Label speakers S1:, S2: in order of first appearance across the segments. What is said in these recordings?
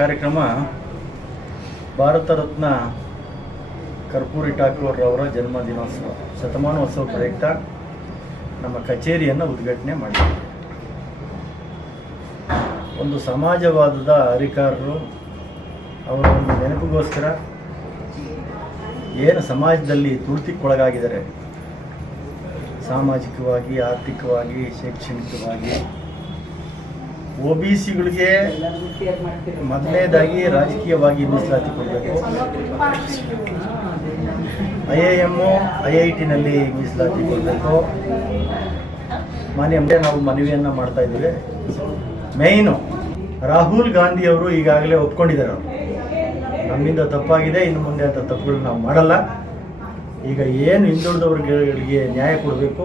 S1: ಕಾರ್ಯಕ್ರಮ ಭಾರತ ರತ್ನ ಕರ್ಪೂರಿ ಠಾಕೂರ್ ಅವರ ಜನ್ಮ ದಿನೋತ್ಸವ, ಶತಮಾನೋತ್ಸವ ಪ್ರಯುಕ್ತ ನಮ್ಮ ಕಚೇರಿಯನ್ನು ಉದ್ಘಾಟನೆ ಮಾಡಿದ್ದಾರೆ ಒಂದು ಸಮಾಜವಾದದ ಅಧಿಕಾರರು ಅವರ ಒಂದು ನೆನಪಿಗೋಸ್ಕರ ಏನು ಸಮಾಜದಲ್ಲಿ ತುಳಿತಕ್ಕೊಳಗಾಗಿದ್ದಾರೆ ಸಾಮಾಜಿಕವಾಗಿ, ಆರ್ಥಿಕವಾಗಿ, ಶೈಕ್ಷಣಿಕವಾಗಿ ಒ ಬಿ ಸಿಗಳಿಗೆ ಮೊದಲನೇದಾಗಿ ರಾಜಕೀಯವಾಗಿ ಮೀಸಲಾತಿ ಕೊಡಬೇಕು. I I M I I ಟಿನಲ್ಲಿ ಮೀಸಲಾತಿ ಕೊಡಬೇಕು. ಮಾನ್ಯ ನಾವು ಮನವಿಯನ್ನು ಮಾಡ್ತಾ ಇದ್ದೀವಿ. ಮೇಯ್ನು, ರಾಹುಲ್ ಗಾಂಧಿ ಅವರು ಈಗಾಗಲೇ ಒಪ್ಕೊಂಡಿದ್ದಾರೆ ಅವರು. ನಮ್ಮಿಂದ ತಪ್ಪಾಗಿದೆ, ಇನ್ನು ಮುಂದೆ ಅಂತ ತಪ್ಪುಗಳು ನಾವು ಮಾಡಲ್ಲ. ಈಗ ಏನು ಹಿಂದುಳಿದವರಿಗೆ ನ್ಯಾಯ ಕೊಡಬೇಕು,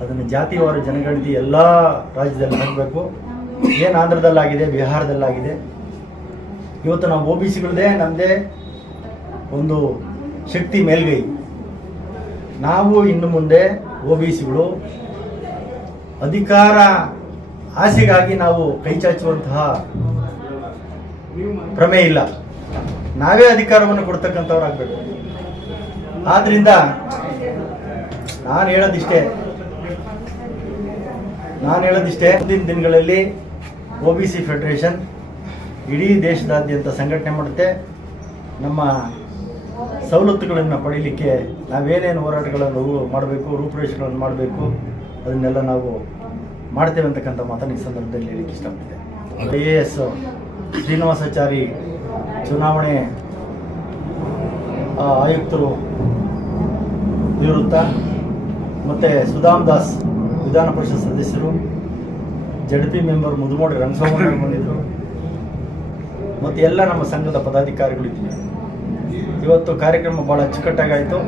S1: ಅದನ್ನು ಜಾತಿವಾರ, ಜನಗಣತಿ ಎಲ್ಲ ರಾಜ್ಯದಲ್ಲಿ ಆಗಬೇಕು ಏನು ಆಂಧ್ರದಲ್ಲಾಗಿದೆ, ಬಿಹಾರದಲ್ಲಾಗಿದೆ? ಇವತ್ತು ನಾವು ಒ ಬಿ ಸಿಗಳದೇ ನಮ್ಮದೇ ಒಂದು ಶಕ್ತಿ ಮೇಲ್ಗೈ. ನಾವು ಇನ್ನು ಮುಂದೆ ಒ ಬಿ ಸಿಗಳು ಅಧಿಕಾರ ಆಸೆಗಾಗಿ ನಾವು ಕೈ ಚಾಚುವಂತಹ ಇಲ್ಲ. ನಾವೇ ಅಧಿಕಾರವನ್ನು ಕೊಡ್ತಕ್ಕಂಥವ್ರಾಗಬೇಕು. ಆದ್ರಿಂದ ನಾನು ಹೇಳೋದಿಷ್ಟೇ. ನಾನು ಹೇಳೋದಿಷ್ಟೇ. ಮುಂದಿನ ದಿನಗಳಲ್ಲಿ ಒ ಬಿ ಸಿ ಫೆಡರೇಷನ್ ಇಡೀ ದೇಶದಾದ್ಯಂತ ಸಂಘಟನೆ ಮಾಡುತ್ತೆ. ನಮ್ಮ ಸವಲತ್ತುಗಳನ್ನು ಪಡೀಲಿಕ್ಕೆ ನಾವೇನೇನು ಹೋರಾಟಗಳನ್ನು ಮಾಡಬೇಕು, ರೂಪುರೇಷೆಗಳನ್ನು ಮಾಡಬೇಕು, ಅದನ್ನೆಲ್ಲ ನಾವು ಮಾಡ್ತೇವೆ ಅಂತಕ್ಕಂಥ ಮಾತನ್ನು ಈ ಸಂದರ್ಭದಲ್ಲಿ ಹೇಳಲಿಕ್ಕೆ ಇಷ್ಟಪಡ್ತೇನೆ. ಐ ಎ ಎಸ್ ಶ್ರೀನಿವಾಸಾಚಾರಿ ಚುನಾವಣೆ ಆಯುಕ್ತರು ನಿವೃತ್ತ, ಮತ್ತು ಸುಧಾಮ್ ದಾಸ್ ವಿಧಾನ ಪರಿಷತ್ ಸದಸ್ಯರು Z P member Mudumodi Rangaswamy ಬಂದಿದ್ದರು ಮತ್ತು ಎಲ್ಲ ನಮ್ಮ ಸಂಘದ ಪದಾಧಿಕಾರಿಗಳು ಇದ್ವಿ ಇವತ್ತು ಕಾರ್ಯಕ್ರಮ ಭಾಳ ಅಚ್ಚುಕಟ್ಟಾಗಾಯಿತು.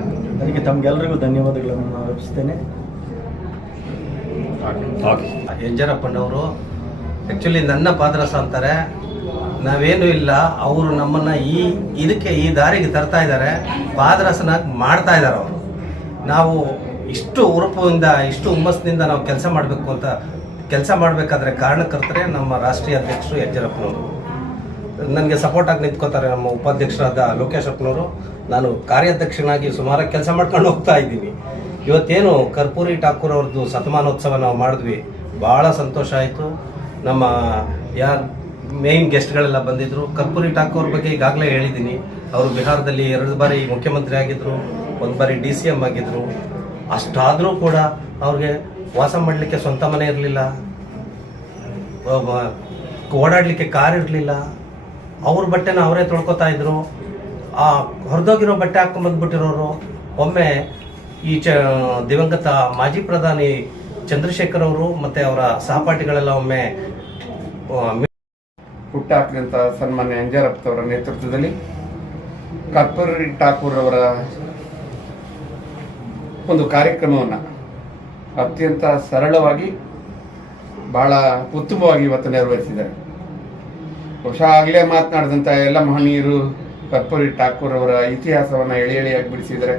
S1: ಅದಕ್ಕೆ ತಮಗೆಲ್ಲರಿಗೂ ಧನ್ಯವಾದಗಳನ್ನು ನಾನು ಅರ್ಪಿಸ್ತೇನೆ
S2: ಯಂಜರಪ್ಪನವರು ಆ್ಯಕ್ಚುಲಿ ನನ್ನ ಪಾದರಸ ಅಂತಾರೆ, ನಾವೇನು ಇಲ್ಲ, ಅವರು ನಮ್ಮನ್ನು ಈ, ಇದಕ್ಕೆ ಈ ದಾರಿಗೆ ತರ್ತಾ ಇದ್ದಾರೆ, ಪಾದರಸನ ಮಾಡ್ತಾ ಇದ್ದಾರೆ ಅವರು. ನಾವು ಇಷ್ಟು ಉರುಪಿಂದ ಇಷ್ಟು ಹುಮ್ಮಸ್ಸಿನಿಂದ ನಾವು ಕೆಲಸ ಮಾಡಬೇಕು ಅಂತ ಕೆಲಸ ಮಾಡಬೇಕಾದ್ರೆ ಕಾರಣಕರ್ತರೆ ನಮ್ಮ ರಾಷ್ಟ್ರೀಯ ಅಧ್ಯಕ್ಷರು ಯಡಿಯೂರಪ್ಪನವರು. ನನಗೆ ಸಪೋರ್ಟ್ ಆಗಿ ನಿಂತ್ಕೋತಾರೆ ನಮ್ಮ ಉಪಾಧ್ಯಕ್ಷರಾದ ಲೋಕೇಶ್ ಅಪ್ಪನವರು. ನಾನು ಕಾರ್ಯಾಧ್ಯಕ್ಷನಾಗಿ ಸುಮಾರು ಕೆಲಸ ಮಾಡ್ಕೊಂಡು ಹೋಗ್ತಾ ಇದ್ದೀನಿ. ಇವತ್ತೇನು ಕರ್ಪೂರಿ ಠಾಕೂರ್ ಅವ್ರದ್ದು ಶತಮಾನೋತ್ಸವ ನಾವು ಮಾಡಿದ್ವಿ ಭಾಳ ಸಂತೋಷ ಆಯಿತು. ನಮ್ಮ ಯಾರು ಮೇನ್ ಗೆಸ್ಟ್ಗಳೆಲ್ಲ ಬಂದಿದ್ದರು ಕರ್ಪೂರಿ ಠಾಕೂರ್ ಬಗ್ಗೆ ಈಗಾಗಲೇ ಹೇಳಿದ್ದೀನಿ. ಅವರು ಬಿಹಾರದಲ್ಲಿ ಎರಡು ಬಾರಿ ಮುಖ್ಯಮಂತ್ರಿ ಆಗಿದ್ದರು ಒಂದು ಬಾರಿ ಡಿ ಸಿ ಎಂ ಆಗಿದ್ದರು ಅಷ್ಟಾದರೂ ಕೂಡ ಅವ್ರಿಗೆ ವಾಸ ಮಾಡಲಿಕ್ಕೆ ಸ್ವಂತ ಮನೆ ಇರಲಿಲ್ಲ. ಓಡಾಡಲಿಕ್ಕೆ ಕಾರ್ ಇರಲಿಲ್ಲ. ಅವ್ರ ಬಟ್ಟೆನ ಅವರೇ ತೊಳ್ಕೊತಾ ಇದ್ರು. ಆ ಹೊರದೋಗಿರೋ ಬಟ್ಟೆ ಹಾಕೊಂಡ್ಬಂದ್ಬಿಟ್ಟಿರೋರು ಒಮ್ಮೆ ಈ ಚ ದಿವಂಗತ ಮಾಜಿ ಪ್ರಧಾನಿ ಚಂದ್ರಶೇಖರ್ ಅವರು ಮತ್ತೆ ಅವರ ಸಹಪಾಠಿಗಳೆಲ್ಲ ಒಮ್ಮೆ
S3: ಹುಟ್ಟಾಕಿದಂಥ ಸನ್ಮಾನ್ಯ ಅಂಜಾರಪ್ಪವರ ನೇತೃತ್ವದಲ್ಲಿ ಕರ್ಪೂರಿ ಠಾಕೂರ್ ಅವರ ಒಂದು ಕಾರ್ಯಕ್ರಮವನ್ನು ಅತ್ಯಂತ ಸರಳವಾಗಿ ಬಹಳ ಉತ್ತಮವಾಗಿ ಇವತ್ತು ನೆರವೇರಿಸಿದ್ದಾರೆ. ಬಹುಶಃ ಆಗಲೇ ಮಾತನಾಡಿದಂಥ ಎಲ್ಲ ಮಹನೀಯರು ಕರ್ಪೂರಿ ಠಾಕೂರ್ ಅವರ ಇತಿಹಾಸವನ್ನು ಎಳೆ ಎಳೆಯಾಗಿ ಬಿಡಿಸಿದ್ದಾರೆ.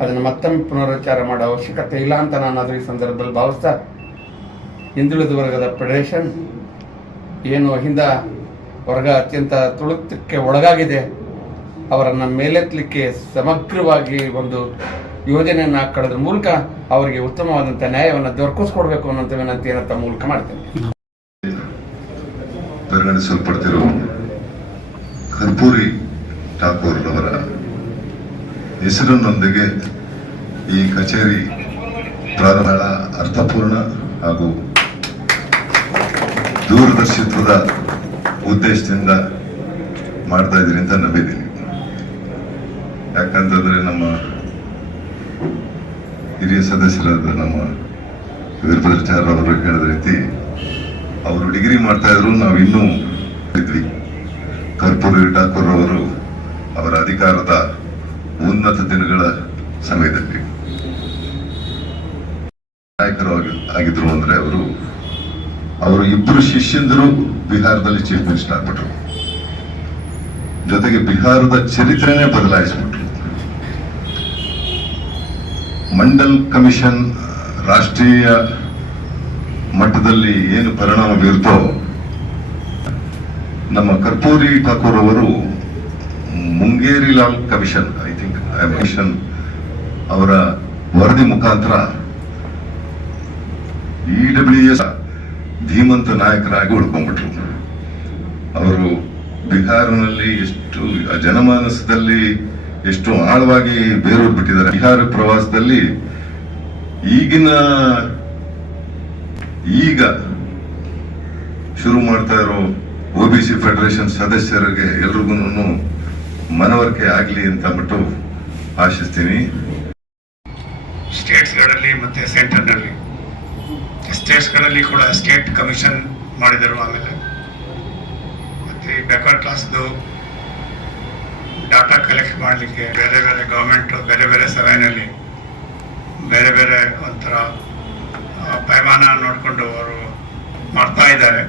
S3: ಅದನ್ನು ಮತ್ತೊಮ್ಮೆ ಪುನರುಚ್ಚಾರ ಮಾಡೋ ಅವಶ್ಯಕತೆ ಇಲ್ಲ ಅಂತ ನಾನು ಅದರ ಈ ಸಂದರ್ಭದಲ್ಲಿ ಭಾವಿಸ್ತಾ ಹಿಂದುಳಿದ ವರ್ಗದ ಫೆಡರೇಷನ್ ಏನು ಹಿಂದ ವರ್ಗ ಅತ್ಯಂತ ತುಳಿತಕ್ಕೆ ಒಳಗಾಗಿದೆ, ಅವರನ್ನು ಮೇಲೆತ್ತಲಿಕ್ಕೆ ಸಮಗ್ರವಾಗಿ ಒಂದು ಯೋಜನೆಯನ್ನು ಹಾಕೊಳ್ಳೋದ್ರ ಮೂಲಕ ಅವರಿಗೆ ಉತ್ತಮವಾದಂಥ ನ್ಯಾಯವನ್ನು ದೊರಕಿಸ್ಕೊಡ್ಬೇಕು ಅನ್ನೋಂಥ ವಿನಂತಿಯನ್ನು ತಮ್ಮ ಮೂಲಕ ಮಾಡ್ತೇನೆ.
S4: ಪರಿಗಣಿಸಲ್ಪಡ್ತಿರೋ ಕರ್ಪೂರಿ ಠಾಕೂರ್ ಅವರ ಹೆಸರಿನೊಂದಿಗೆ ಈ ಕಚೇರಿ ಪ್ರಾರಂಭ ಅರ್ಥಪೂರ್ಣ ಹಾಗೂ ದೂರದರ್ಶಿತ್ವದ ಉದ್ದೇಶದಿಂದ ಮಾಡ್ತಾ ಇದ್ದೀನಿ ಅಂತ ನಂಬಿದ್ದೀನಿ. ಯಾಕಂತಂದ್ರೆ ನಮ್ಮ ಹಿರಿಯ ಸದಸ್ಯರಾದ ನಮ್ಮ ವೀರಭದ್ರಾಚಾರ್ಯ ಅವರು ಹೇಳಿದ ರೀತಿ ಅವರು ಡಿಗ್ರಿ ಮಾಡ್ತಾ ಇದ್ರು, ನಾವು ಇನ್ನೂ ಇದ್ವಿ. ಕರ್ಪೂರಿ ಠಾಕೂರ್ ಅವರು ಅವರ ಅಧಿಕಾರದ ಉನ್ನತ ದಿನಗಳ ಸಮಯದಲ್ಲಿ ನಾಯಕರು ಆಗಿ- ಆಗಿದ್ರು ಅಂದ್ರೆ ಅವರು ಅವರು ಇಬ್ಬರು ಶಿಷ್ಯಂದರು ಬಿಹಾರದಲ್ಲಿ ಚೀಫ್ ಮಿನಿಸ್ಟರ್ ಆಗ್ಬಿಟ್ರು. ಜೊತೆಗೆ ಬಿಹಾರದ ಚರಿತ್ರೆನೇ ಬದಲಾಯಿಸ್ಬಿಟ್ರು. ಮಂಡಲ್ ಕಮಿಷನ್ ರಾಷ್ಟ್ರೀಯ ಮಟ್ಟದಲ್ಲಿ ಏನು ಪರಿಣಾಮ ಬೀರುತ್ತೋ ನಮ್ಮ ಕರ್ಪೂರಿ ಠಾಕೂರ್ ಅವರು Mungeri Lal commission I think commission ಅವರ ವರದಿ ಮುಖಾಂತರ ಇ ಡಬ್ಲ್ಯೂ ಎಸ್ ಧೀಮಂತ ನಾಯಕರಾಗಿ ಉಳ್ಕೊಂಡ್ಬಿಟ್ರು. ಅವರು ಬಿಹಾರನಲ್ಲಿ ಎಷ್ಟು ಜನಮಾನಸದಲ್ಲಿ ಎಷ್ಟು ಆಳವಾಗಿ ಬೇರೂರ್ ಬಿಟ್ಟಿದ್ದಾರೆ. ಬಿಹಾರ ಪ್ರವಾಸದಲ್ಲಿ ಈಗಿನ ಈಗ ಶುರು ಮಾಡ್ತಾ ಇರೋ ಒಬಿಸಿ ಫೆಡರೇಷನ್ ಸದಸ್ಯರಿಗೆ ಎಲ್ರಿಗೂ ಮನವರಿಕೆ ಆಗಲಿ ಅಂತ ಬಿಟ್ಟು ಆಶಿಸ್ತೀನಿ.
S5: ಸ್ಟೇಟ್ಸ್ಗಳಲ್ಲಿ ಮತ್ತೆ ಸೆಂಟರ್ನಲ್ಲಿ ಸ್ಟೇಟ್ಸ್ಗಳಲ್ಲಿ ಕೂಡ ಸ್ಟೇಟ್ ಕಮಿಷನ್ ಮಾಡಿದರು ಆಮೇಲೆ. ಮತ್ತೆ ಬೆಕಾರ್ಡ್ ಕ್ಲಾಸ್ದು ಡಾಟಾ ಕಲೆಕ್ಟ್ ಮಾಡಲಿಕ್ಕೆ ಬೇರೆ ಬೇರೆ ಗೌರ್ಮೆಂಟು ಬೇರೆ ಬೇರೆ ಸಭೆಯಲ್ಲಿ ಬೇರೆ ಬೇರೆ ಒಂಥರ ಪೈಮಾನ ನೋಡಿಕೊಂಡು ಅವರು ಮಾಡ್ತಾ ಇದ್ದಾರೆ.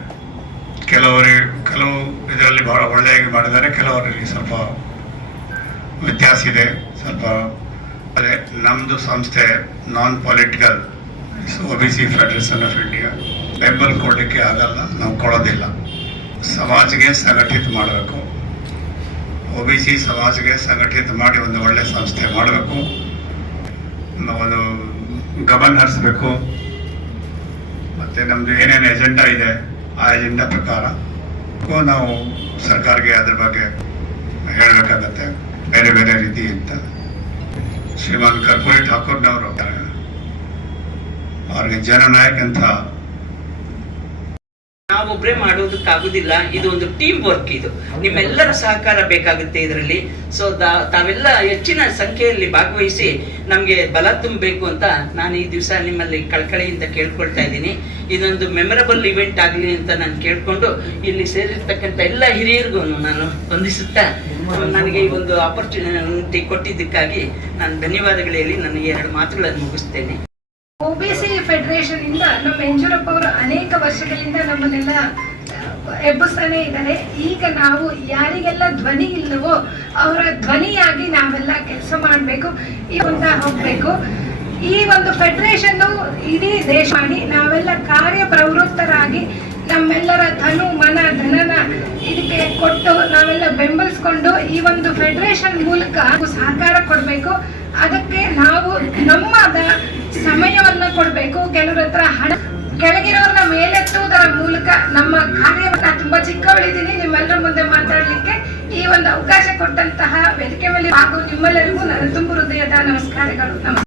S5: ಕೆಲವರು, ಕೆಲವು ಇದರಲ್ಲಿ ಬಹಳ ಒಳ್ಳೆಯಾಗಿ ಮಾಡಿದ್ದಾರೆ, ಕೆಲವರಲ್ಲಿ ಸ್ವಲ್ಪ ವ್ಯತ್ಯಾಸ ಇದೆ, ಸ್ವಲ್ಪ ಅದೇ ನಮ್ಮದು ಸಂಸ್ಥೆ non political O B C federation of India ಬೆಂಬಲ ಕೊಡಲಿಕ್ಕೆ ಆಗಲ್ಲ, ನಾವು ಕೊಡೋದಿಲ್ಲ. ಸಮಾಜಕ್ಕೆ ಸಂಘಟಿತ ಮಾಡಬೇಕು. ಒ ಬಿ ಸಿ ಸಮಾಜಕ್ಕೆ ಸಂಘಟಿತ ಮಾಡಿ ಒಂದು ಒಳ್ಳೆ ಸಂಸ್ಥೆ ಮಾಡಬೇಕು ಒಂದು ಗಮನ ಹರಿಸ್ಬೇಕು. ಮತ್ತು ನಮ್ಮದು ಏನೇನು ಎಜೆಂಡಾ ಇದೆ, ಆ ಎಜೆಂಡಾ ಪ್ರಕಾರ ನಾವು ಸರ್ಕಾರಕ್ಕೆ ಅದ್ರ ಬಗ್ಗೆ ಹೇಳಬೇಕಾಗತ್ತೆ. ಬೇರೆ ಬೇರೆ ರೀತಿ ಅಂತ. ಶ್ರೀಮಾನ್ ಕರ್ಪೂರಿ ಠಾಕೂರ್ನವರು ಅವ್ರಿಗೆ ಜನನಾಯಕ್ ಅಂತ
S6: ನಾವೊಬ್ರೇ ಮಾಡೋದಕ್ಕಾಗುದಿಲ್ಲ. ಇದು ಒಂದು ಟೀಮ್ ವರ್ಕ್ ಇದು. ನಿಮ್ಮೆಲ್ಲರ ಸಹಕಾರ ಬೇಕಾಗುತ್ತೆ ಇದರಲ್ಲಿ. ಸೊ ತಾವೆಲ್ಲ ಹೆಚ್ಚಿನ ಸಂಖ್ಯೆಯಲ್ಲಿ ಭಾಗವಹಿಸಿ ನಮಗೆ ಬಲ ತುಂಬಬೇಕು ಅಂತ ನಾನು ಈ ದಿವಸ ನಿಮ್ಮಲ್ಲಿ ಕಳಕಳಿಯಿಂದ ಕೇಳ್ಕೊಳ್ತಾ ಇದ್ದೀನಿ. ಇದೊಂದು ಮೆಮೊರಬಲ್ ಇವೆಂಟ್ ಆಗಲಿ ಅಂತ ನಾನು ಕೇಳ್ಕೊಂಡು ಇಲ್ಲಿ ಸೇರಿರ್ತಕ್ಕಂಥ ಎಲ್ಲ ಹಿರಿಯರಿಗೂ ನಾನು ವಂದಿಸುತ್ತಾ, ನನಗೆ ಈ ಒಂದು ಆಪರ್ಚುನಿಟಿ ಕೊಟ್ಟಿದ್ದಕ್ಕಾಗಿ ನಾನು ಧನ್ಯವಾದಗಳು ಹೇಳಿ ನನಗೆ ಎರಡು ಮಾತುಗಳನ್ನು ಮುಗಿಸ್ತೇನೆ.
S7: ಒಬಿಸಿ ಫೆಡರೇಷನ್ ಇಂದ ನಮ್ಮ ಯಂಜೂರಪ್ಪ ಅವರು ಅನೇಕ ವರ್ಷಗಳಿಂದ ನಮ್ಮನ್ನೆಲ್ಲ ಎಬ್ಬಿಸ್ತಾನೆ ಇದ್ದಾರೆ. ಈಗ ನಾವು ಯಾರಿಗೆಲ್ಲ ಧ್ವನಿ ಇಲ್ಲವೋ ಅವರ ಧ್ವನಿಯಾಗಿ ನಾವೆಲ್ಲ ಕೆಲಸ ಮಾಡಬೇಕು, ಈ ಒಂದು ಹೋಗ್ಬೇಕು. ಈ ಒಂದು ಫೆಡರೇಷನ್ನು ಇಡೀ ದೇಶ ಮಾಡಿ ನಾವೆಲ್ಲ ಕಾರ್ಯಪ್ರವೃತ್ತರಾಗಿ ನಮ್ಮೆಲ್ಲರ ಧನು, ಮನ, ಧನನ ಇದಕ್ಕೆ ಕೊಟ್ಟು ನಾವೆಲ್ಲ ಬೆಂಬಲಿಸ್ಕೊಂಡು ಈ ಒಂದು ಫೆಡರೇಷನ್ ಮೂಲಕ ಸಹಕಾರ ಕೊಡಬೇಕು. ಅದಕ್ಕೆ ನಾವು ನಮ್ಮದ ಸಮಯವನ್ನ ಕೊಡಬೇಕು. ಕೆಲವ್ರ ಹತ್ರ ಹಣ ಕೆಳಗಿರೋರ್ನ ಮೇಲೆತ್ತುವುದರ ಮೂಲಕ ನಮ್ಮ ಕಾರ್ಯವನ್ನ ತುಂಬಾ ಚಿಕ್ಕವಳಿದ್ದೀನಿ, ನಿಮ್ಮೆಲ್ಲರ ಮುಂದೆ ಮಾತಾಡ್ಲಿಕ್ಕೆ ಈ ಒಂದು ಅವಕಾಶ ಕೊಟ್ಟಂತಹ ವೇದಿಕೆ ಮೇಲೆ ಹಾಗೂ ನಿಮ್ಮೆಲ್ಲರಿಗೂ ನನ್ನ ತುಂಬ ಹೃದಯದ ನಮಸ್ಕಾರಗಳು. ನಮಸ್ಕಾರ